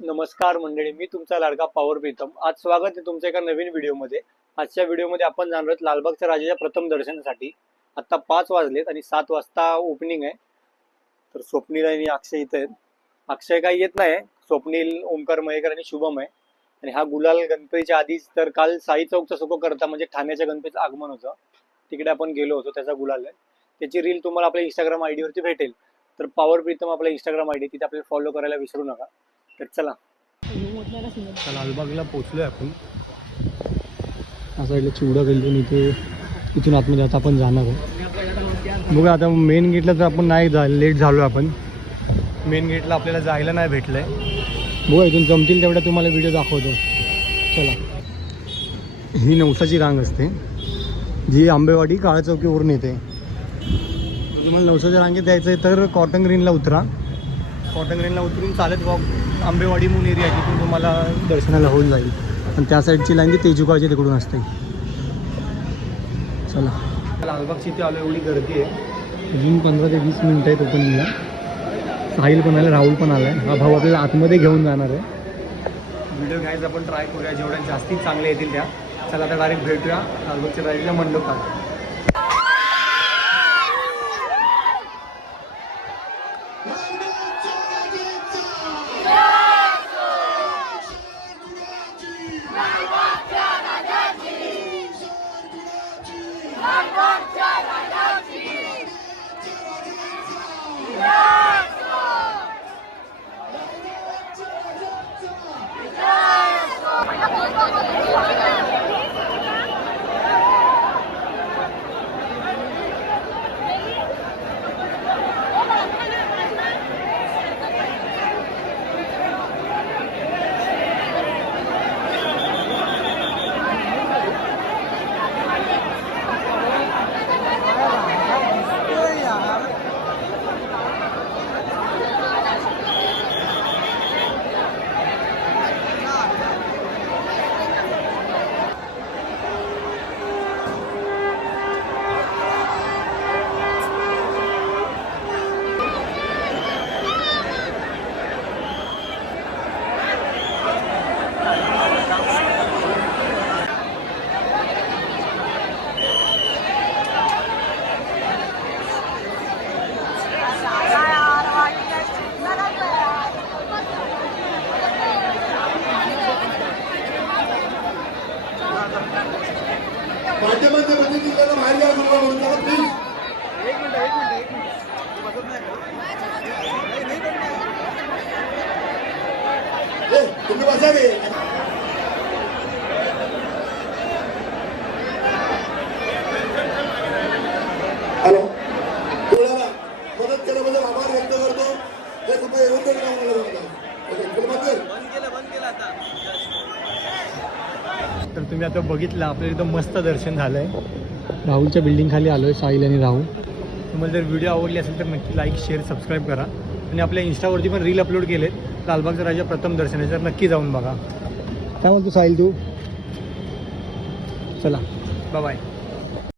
नमस्कार मंडळी, मी तुमचा लाडका पॉवर प्रीतम. आज स्वागत आहे तुमचं एका नवीन व्हिडिओमध्ये. आजच्या व्हिडिओमध्ये आपण जाणार आहोत लालबागच्या राजाच्या प्रथम दर्शनासाठी. आता 5 वाजलेत आणि 7 वाजता ओपनिंग आहे. तर स्वप्नील आणि अक्षय इथे आहेत. अक्षय काही येत नाही, स्वप्नील, ओमकार मयेकर आणि शुभम आहे. आणि हा गुलाल गणपतीच्या आधीच, तर काल साई चौकचा सुको करता म्हणजे ठाण्याच्या गणपतीचं आगमन होतं, तिकडे आपण गेलो होतो, त्याचा गुलाल आहे. त्याची रील तुम्हाला आपल्या इंस्टाग्राम आयडी वरती भेटेल. तर पॉवर प्रीतम आपला इंस्टाग्राम आयडी, तिथे आपल्याला फॉलो करायला विसरू नका. तर चला, लालबागला पोचलोय आपण. असा इकडे चिवडा गल्ली, इथून आतमध्ये आता आपण जाणार आहे. बघा आता मेन गेटला तर आपण नाही लेट झालो. आपण मेन गेटला आपल्याला जायला नाही भेटलंय. बघा इथून जमतील तेवढ्या तुम्हाला व्हिडिओ दाखवतो. चला, ही नवसाची रांग असते जी आंबेवाडी काळा चौकीवरून येते. तुम्हाला नवसाच्या रांगेत जायचं आहे तर कॉटन ग्रीनला उतरा. कॉटन ग्रीनला उतरून चालत वॉक आंबेवाडी म्हणून एरिया आहे, तिथून तुम्हाला दर्शनाला होऊन जाईल. आणि त्या साईडची लाईन ती तेजुकाळच्या तिकडून असते. चला, लालबागची इथे आलो, एवढी गर्दी आहे. अजून 15 ते 20 मिनिटं आहेत ओपनिंगला. साहिल पण आला, राहुल पण आला आहे. हा भाऊ आपल्याला आतमध्ये घेऊन जाणार आहे. व्हिडिओ घ्यायचा आपण ट्राय करूया, जेवढ्या जास्तीत चांगले येतील त्या. चला आता डायरेक्ट भेटूया लालबागच्या राजाच्या मंडपात. माध्यमांच्या प्रतिनिधींना बाहेर या गुरुवा म्हणून चला प्लीज. एक मिनिट तुम्ही बसावे. हॅलो, कोणाला मदत केल्याबद्दल आभार व्यक्त करतो. हे कुठे येऊन तरी काम तर तुम्ही आता बघितलं, आपल्याला एकदम मस्त दर्शन झालं आहे. राहुलच्या बिल्डिंग खाली आलो आहे, साहिल आणि राहुल. तुम्हाला जर व्हिडिओ आवडली असेल तर नक्की लाईक, शेअर, सबस्क्राईब करा. आणि आपल्या इंस्टावरती पण रील अपलोड केलेत लालबागचा राजा प्रथम दर्शनाचे, तर नक्की जाऊन बघा. काय म्हणतो साहिल तू? चला, बाय बाय.